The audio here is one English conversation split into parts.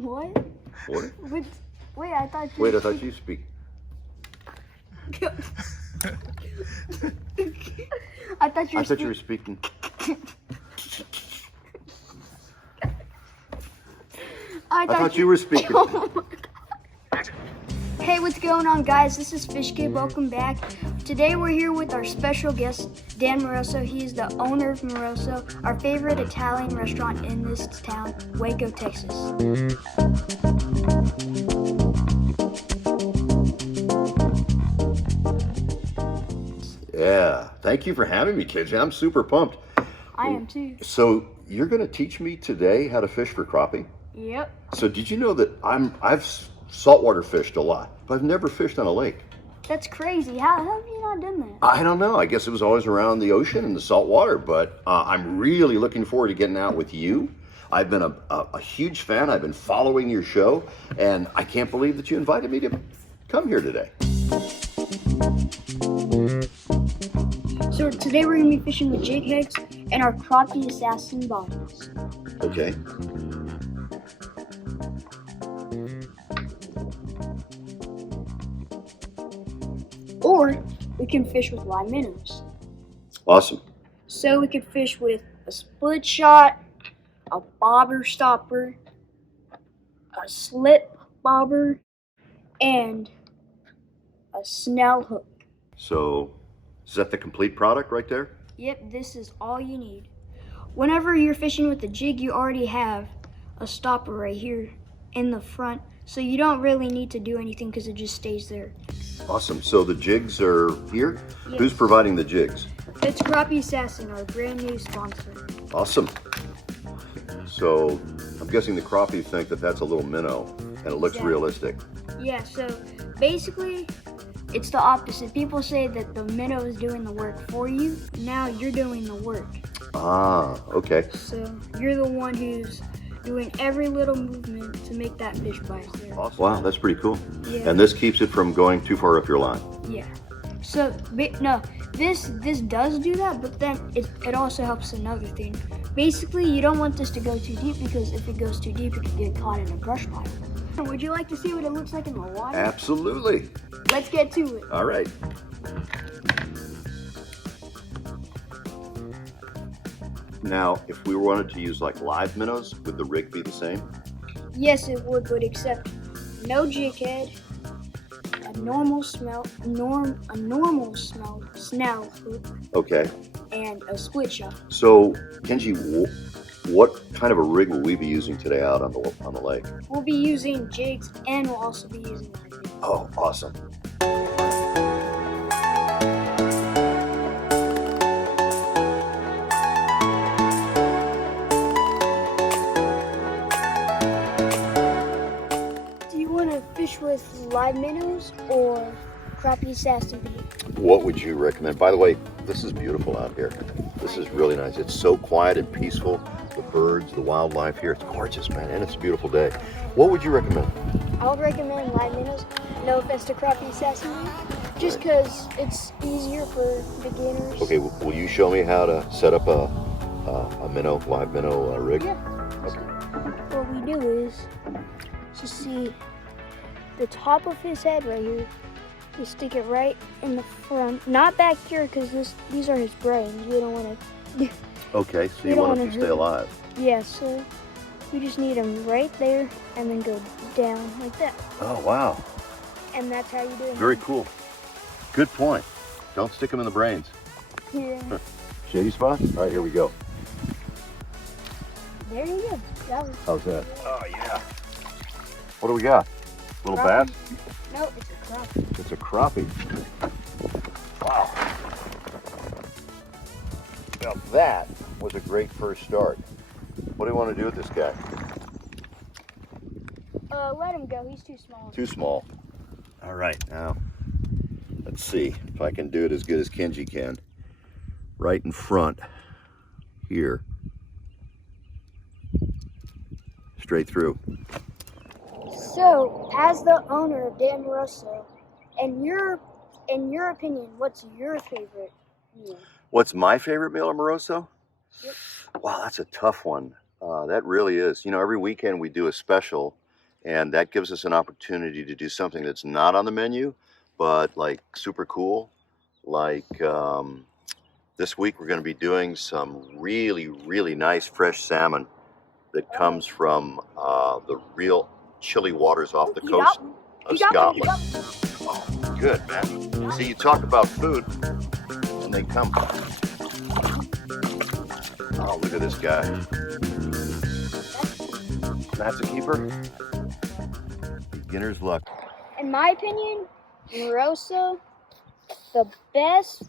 What? What? Wait, I thought you... Wait, I thought you speak. I thought you were speaking. I thought you were speaking. Hey, what's going on, guys? This is Fishkid. Welcome back. Today we're here with our special guest, Dan Moroso. He's the owner of Moroso, our favorite Italian restaurant in this town, Waco, Texas. Yeah, thank you for having me, Kenji. I'm super pumped. I am too. So you're going to teach me today how to fish for crappie? Yep. So did you know that I've saltwater fished a lot, but I've never fished on a lake? That's crazy. How have you not done that? I don't know. I guess it was always around the ocean and the salt water, but I'm really looking forward to getting out with you. I've been a huge fan. I've been following your show, and I can't believe that you invited me to come here today. So today we're going to be fishing with jig heads and our crappie assassin bodies. Okay. Or we can fish with live minnows. Awesome. So we could fish with a split shot, a bobber stopper, a slip bobber, and a snell hook. So is that the complete product right there? Yep, this is all you need. Whenever you're fishing with the jig, you already have a stopper right here in the front, so you don't really need to do anything because it just stays there. Awesome. So the jigs are here? Yes. Who's providing the jigs? It's Crappie Assassin, our brand new sponsor. Awesome. So I'm guessing the crappie think that that's a little minnow and it looks realistic. Yeah, so basically it's the opposite. People say that the minnow is doing the work for you. Now you're doing the work. Ah, okay. So you're the one who's doing every little movement to make that fish bite there. Awesome. Wow, that's pretty cool. Yeah. And this keeps it from going too far up your line. Yeah. So no, this does do that, but then it also helps another thing. Basically, you don't want this to go too deep because if it goes too deep, it could get caught in a brush pile. Would you like to see what it looks like in the water? Absolutely. Let's get to it. All right. Now, if we wanted to use like live minnows, would the rig be the same? Yes, it would, but except no jig head, a normal snell hook, Okay. and a split shot. So, Kenji, what kind of a rig will we be using today out on the lake? We'll be using jigs and we'll also be using live minnows. Oh, awesome. Fish with live minnows or crappie assassin bait? What would you recommend? By the way, this is beautiful out here. This is really nice. It's so quiet and peaceful. The birds, the wildlife here, it's gorgeous, man, and it's a beautiful day. What would you recommend? I would recommend live minnows. No offense to crappie assassin bait, just because it's easier for beginners. Okay, will you show me how to set up a live minnow rig? Yeah. Okay. What we do is just see the top of his head right here. You stick it right in the front, not back here, because these are his brains. You don't want to. Okay, so you want him to stay alive. Yeah, so you just need him right there, and then go down like that. Oh wow! And that's how you do it. Very cool. Good point. Don't stick him in the brains. Yeah. Shady spot. All right, here we go. There you go. How's that? Oh yeah. What do we got? Little bass? No, it's a crappie. It's a crappie. Wow. Now that was a great first start. What do you want to do with this guy? Let him go. He's too small. Too small. All right, now let's see if I can do it as good as Kenji can. Right in front here. Straight through. So, as the owner of Dan Moroso, in your opinion, what's your favorite meal? What's my favorite meal at Moroso? Yep. Wow, that's a tough one. That really is. You know, every weekend we do a special And that gives us an opportunity to do something that's not on the menu, but like super cool. Like this week, we're going to be doing some really, really nice fresh salmon that comes from the real chilly waters off the coast of Scotland. Oh, good, man. See, you talk about food, and they come. Oh, look at this guy. That's a keeper. Beginner's luck. In my opinion, Moroso, the best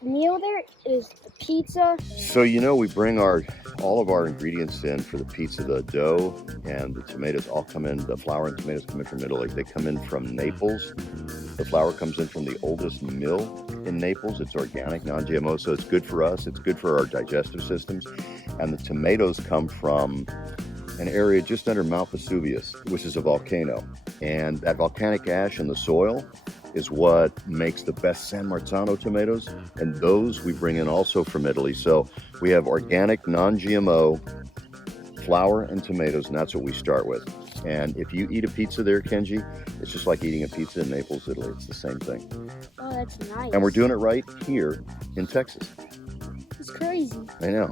meal there is the pizza. So you know, we bring all of our ingredients in for the pizza. The dough and the tomatoes all come in. The flour and tomatoes come in from Italy. They come in from Naples. The flour comes in from the oldest mill in Naples. It's organic, non-GMO, so it's good for us. It's good for our digestive systems. And the tomatoes come from an area just under Mount Vesuvius, which is a volcano. And that volcanic ash in the soil is what makes the best San Marzano tomatoes. And those we bring in also from Italy. So we have organic, non-GMO flour and tomatoes, and that's what we start with. And if you eat a pizza there, Kenji, it's just like eating a pizza in Naples, Italy. It's the same thing. Oh, that's nice. And we're doing it right here in Texas. It's crazy. I know.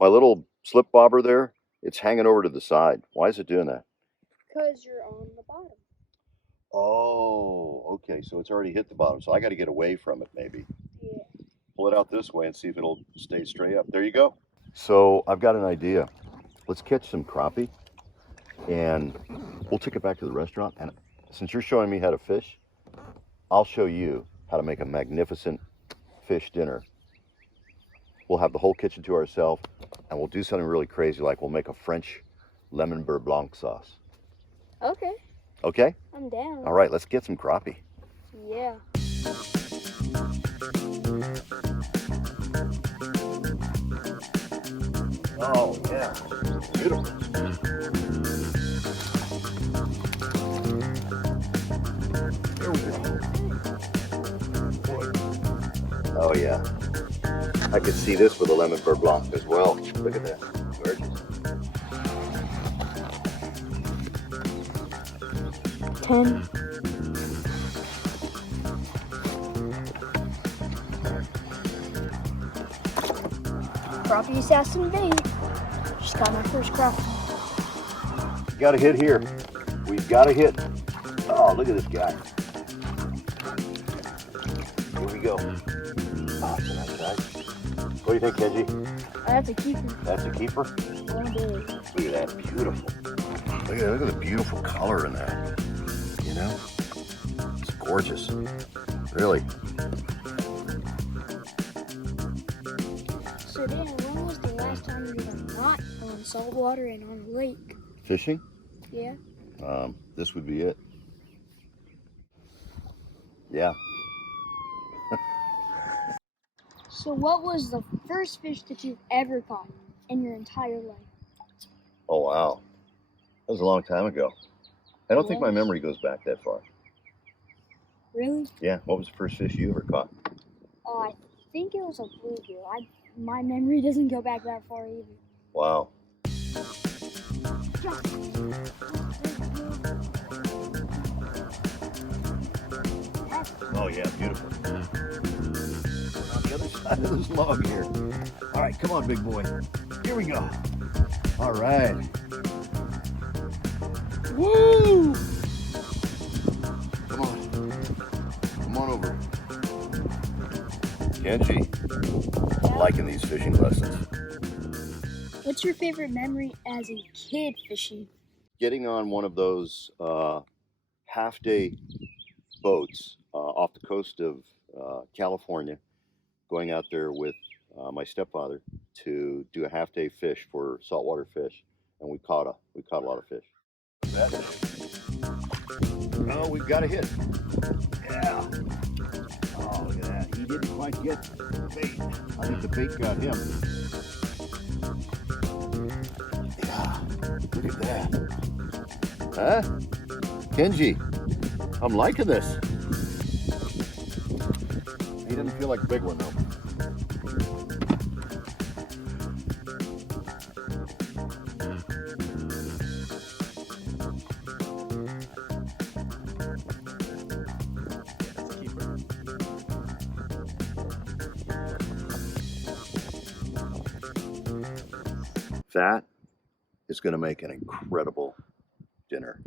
My little slip bobber there, it's hanging over to the side. Why is it doing that? Because you're on the bottom. Oh, okay. So it's already hit the bottom. So I got to get away from it, maybe. Yeah. Pull it out this way and see if it'll stay straight up. There you go. So I've got an idea. Let's catch some crappie and we'll take it back to the restaurant. And since you're showing me how to fish, I'll show you how to make a magnificent fish dinner. We'll have the whole kitchen to ourselves and we'll do something really crazy, like we'll make a French lemon beurre blanc sauce. Okay. Okay? I'm down. All right, let's get some crappie. Yeah. Oh, yeah. Beautiful. There we go. Oh, yeah. I could see this with a lemon beurre blanc as well. Look at that. Gorgeous. 10. Crappie assassin bait. Just got my first crappie. Got a hit here. We've got a hit. Oh, look at this guy. Here we go. Oh, it's a nice size. What do you think, Kenji? That's a keeper. That's a keeper? One day. Look at that. Beautiful. Look at the beautiful color in that. You know? It's gorgeous. Really. So Dan, when was the last time you were not on salt water and on a lake? Fishing? Yeah. This would be it. Yeah. So what was the first fish that you've ever caught in your entire life? Oh, wow. That was a long time ago. I don't think my memory goes back that far. Really? Yeah. What was the first fish you ever caught? I think it was a bluegill. My memory doesn't go back that far either. Wow. Oh, yeah. Beautiful. We're on the other side of this log here. All right. Come on, big boy. Here we go. All right. Woo! Come on. Come on over. Kenji, I'm liking these fishing lessons. What's your favorite memory as a kid fishing? Getting on one of those half-day boats off the coast of California, going out there with my stepfather to do a half-day fish for saltwater fish, and we caught a lot of fish. Oh, we've got a hit. Yeah. Oh, look at that. He didn't quite get the bait. I think the bait got him. Yeah. Look at that. Huh? Kenji, I'm liking this. He didn't feel like a big one, though. that is going to make an incredible dinner.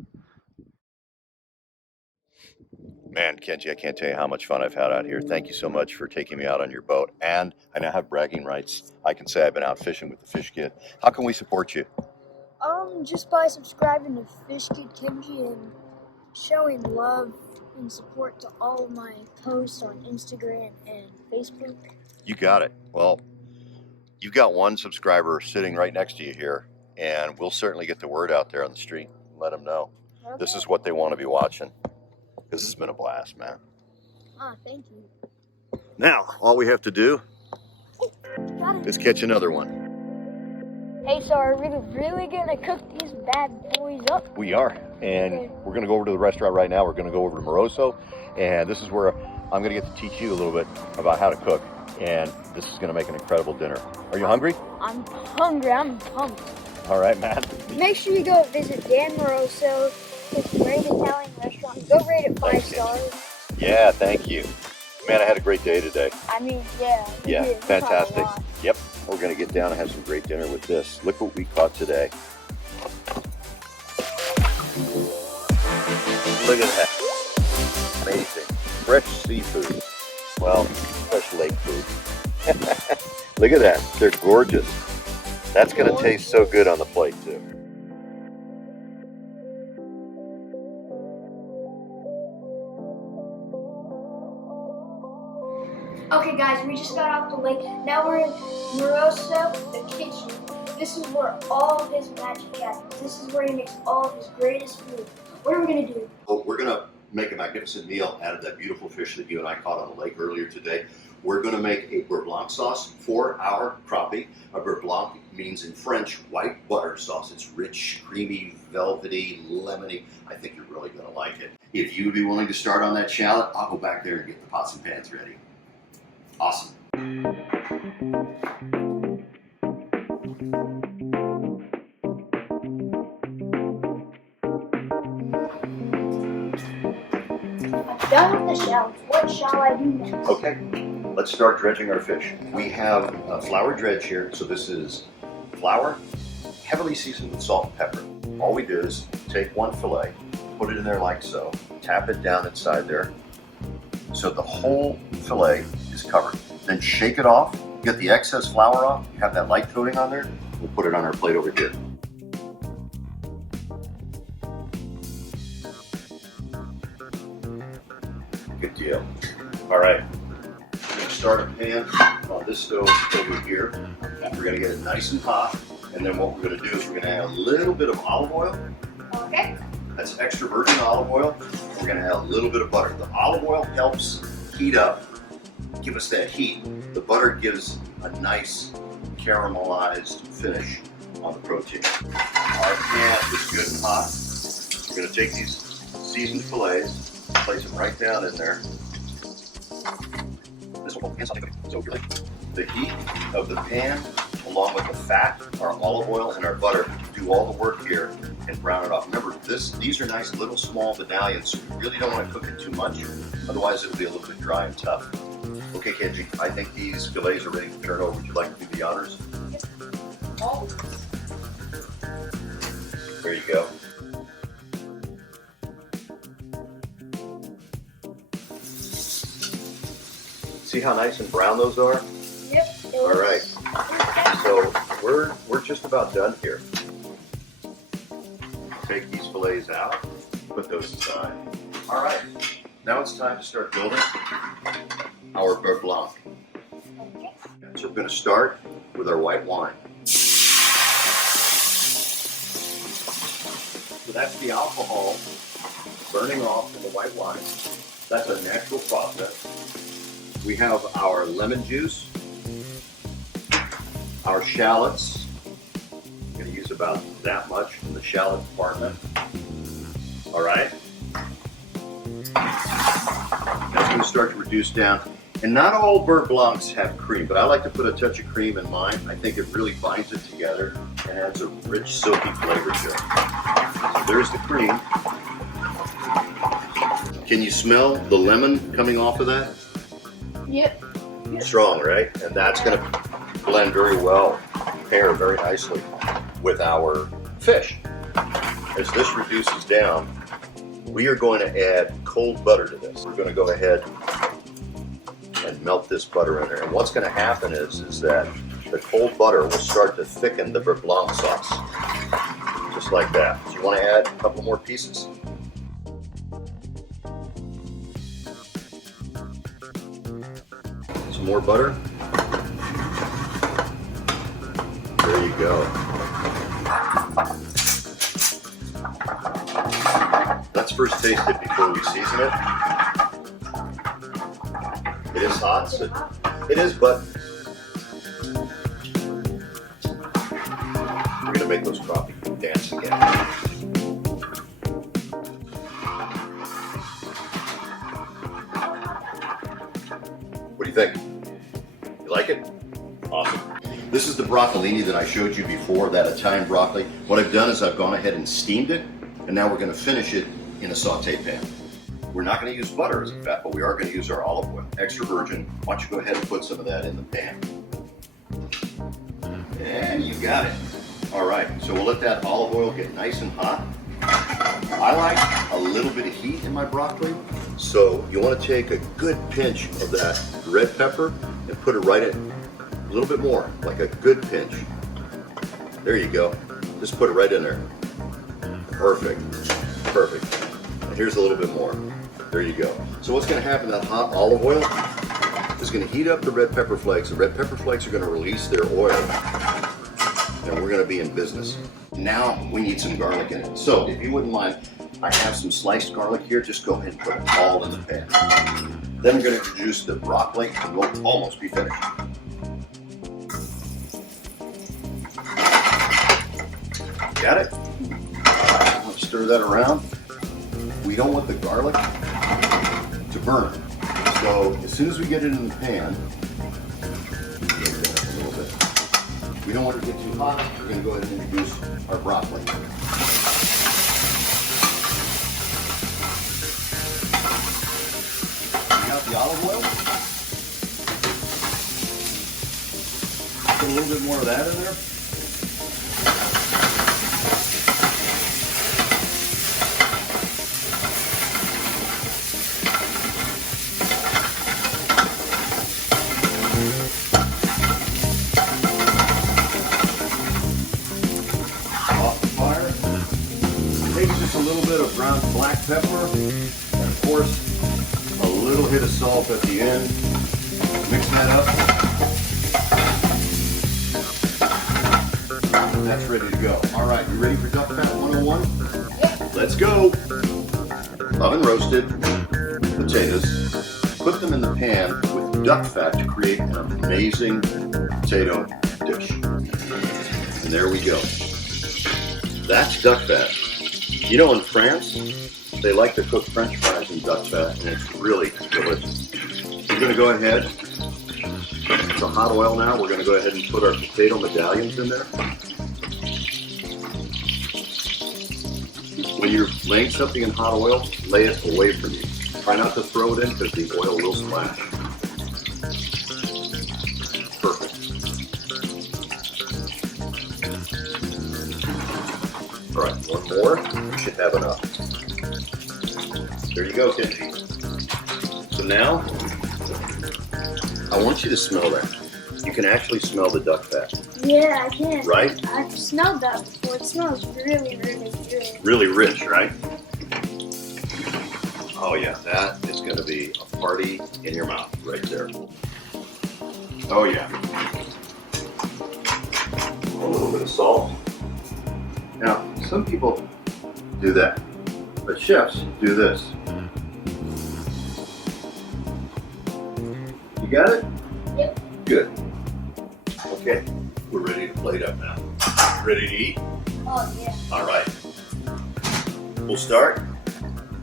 Man, Kenji, I can't tell you how much fun I've had out here. Thank you so much for taking me out on your boat. And I now have bragging rights. I can say I've been out fishing with the Fish Kid. How can we support you? Just by subscribing to FishkidKenji and showing love and support to all of my posts on Instagram and Facebook. You got it. Well, you've got one subscriber sitting right next to you here, and we'll certainly get the word out there on the street and let them know. Okay. This is what they want to be watching. This has been a blast, man. Thank you. Now, all we have to do Got it. is catch another one. Hey, so are we really gonna cook these bad boys up? We are, and we're going to go over to the restaurant right now. We're going to go over to Moroso, and this is where I'm going to get to teach you a little bit about how to cook, and this is going to make an incredible dinner. Are you hungry? I'm hungry. I'm pumped. All right, Matt. Make sure you go visit Dan Moroso. It's a great Italian restaurant. Go rate it 5 stars. Yeah, thank you. Man, I had a great day today. I mean, yeah. Yeah, we fantastic. Yep, we're going to get down and have some great dinner with this. Look what we caught today. Look at that. Amazing. Fresh seafood. Well, fresh lake food. Look at that. They're gorgeous. That's going to taste so good on the plate, too. Okay, guys, we just got off the lake. Now we're in Moroso, the kitchen. This is where all of his magic happens. This is where he makes all of his greatest food. What are we going to do? Oh, we're going to make a magnificent meal out of that beautiful fish that you and I caught on the lake earlier today. We're going to make a beurre blanc sauce for our crappie. A beurre blanc means in French white butter sauce. It's rich, creamy, velvety, lemony. I think you're really going to like it. If you would be willing to start on that shallot, I'll go back there and get the pots and pans ready. Awesome. Done with the shells. What shall I do next? Okay, let's start dredging our fish. We have a flour dredge here. So this is flour, heavily seasoned with salt and pepper. All we do is take one fillet, put it in there like so, tap it down inside there so the whole fillet is covered. Then shake it off, get the excess flour off, you have that light coating on there, we'll put it on our plate over here. Good deal. All right, we're going to start a pan on this stove over here. We're going to get it nice and hot, and then what we're going to do is we're going to add a little bit of olive oil. Okay. That's extra virgin olive oil. We're going to add a little bit of butter. The olive oil helps heat up, give us that heat. The butter gives a nice caramelized finish on the protein. Our pan is good and hot. We're going to take these seasoned fillets, place them right down in there. This will pan something. So really, the heat of the pan, along with the fat, our olive oil, and our butter, do all the work here and brown it off. Remember, these are nice little small medallions, so you really don't want to cook it too much, otherwise it'll be a little bit dry and tough. Okay, Kenji, I think these fillets are ready to turn over. Would you like to do the honors? Always. There you go. See how nice and brown those are? Yep. All right. So we're just about done here. Take these fillets out, put those aside. All right. Now it's time to start building our beurre blanc. Okay. So we're going to start with our white wine. So that's the alcohol burning off from the white wine. That's a natural process. We have our lemon juice, our shallots. I'm going to use about that much in the shallot department. All right. That's going to start to reduce down. And not all beurre blancs have cream, but I like to put a touch of cream in mine. I think it really binds it together and adds a rich, silky flavor to it. So there's the cream. Can you smell the lemon coming off of that? Yep. Strong, right? And that's going to blend very well, pair very nicely. with our fish. As this reduces down, we are going to add cold butter to this. We're going to go ahead and melt this butter in there. And what's going to happen is that the cold butter will start to thicken the beurre blanc sauce, just like that. So you want to add a couple more pieces. Some more butter. There you go. Let's first taste it before we season it. It is hot, so it is, but we're gonna make those crappie dance again. What do you think? You like it? Awesome. This is the broccolini that I showed you before, that Italian broccoli. What I've done is I've gone ahead and steamed it, and now we're gonna finish it in a saute pan. We're not going to use butter as a fat, but we are going to use our olive oil, extra virgin. Why don't you go ahead and put some of that in the pan? And you got it. All right, so we'll let that olive oil get nice and hot. I like a little bit of heat in my broccoli, so you want to take a good pinch of that red pepper and put it right in, a little bit more, like a good pinch. There you go. Just put it right in there. Perfect. Perfect. And here's a little bit more. There you go. So what's going to happen, that hot olive oil is going to heat up the red pepper flakes. The red pepper flakes are going to release their oil, and we're going to be in business. Now we need some garlic in it. So if you wouldn't mind, I have some sliced garlic here. Just go ahead and put it all in the pan. Then we're going to introduce the broccoli, and we'll almost be finished. Got it? Let's stir that around. We don't want the garlic to burn. So as soon as we get it in the pan, a little bit. We don't want it to get too hot. We're going to go ahead and introduce our broccoli. Bring out the olive oil. Put a little bit more of that in there. Ground black pepper, and of course a little hit of salt at the end. Mix that up. That's ready to go. All right, you ready for Duck Fat 101? Yeah. Let's go. Oven roasted potatoes. Put them in the pan with duck fat to create an amazing potato dish. And there we go. That's duck fat. You know, in France, they like to cook French fries in duck fat, and it's really delicious. We're going to go ahead. It's a hot oil now. We're going to go ahead and put our potato medallions in there. When you're laying something in hot oil, lay it away from you. Try not to throw it in because the oil will splash. Perfect. All right, one more. We should have enough. There you go, Kenji. So now, I want you to smell that. You can actually smell the duck fat. Yeah, I can. Right? I've smelled that before. It smells really, really good. Really rich, right? Oh yeah, that is going to be a party in your mouth right there. Oh yeah. A little bit of salt. Now, some people do that, but chefs do this. You got it? Yep. Good. Okay, we're ready to plate up now. Ready to eat? Oh, yeah. All right. We'll start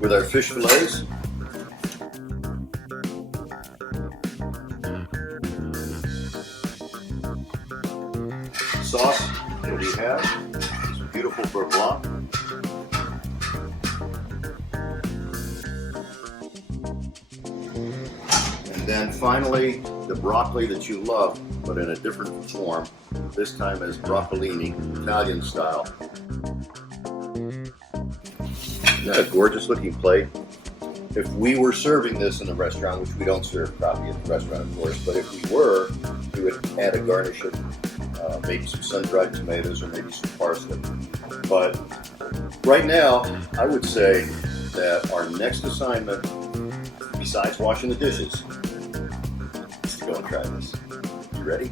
with our fish fillets. Sauce that we have is beautiful beurre blanc. And then finally, the broccoli that you love, but in a different form, this time as broccolini, Italian style. Isn't that a gorgeous looking plate? If we were serving this in a restaurant, which we don't serve crappie at the restaurant, of course, but if we were, we would add a garnish of maybe some sun-dried tomatoes or maybe some parsley. But right now, I would say that our next assignment, besides washing the dishes, is to go and try this. You ready?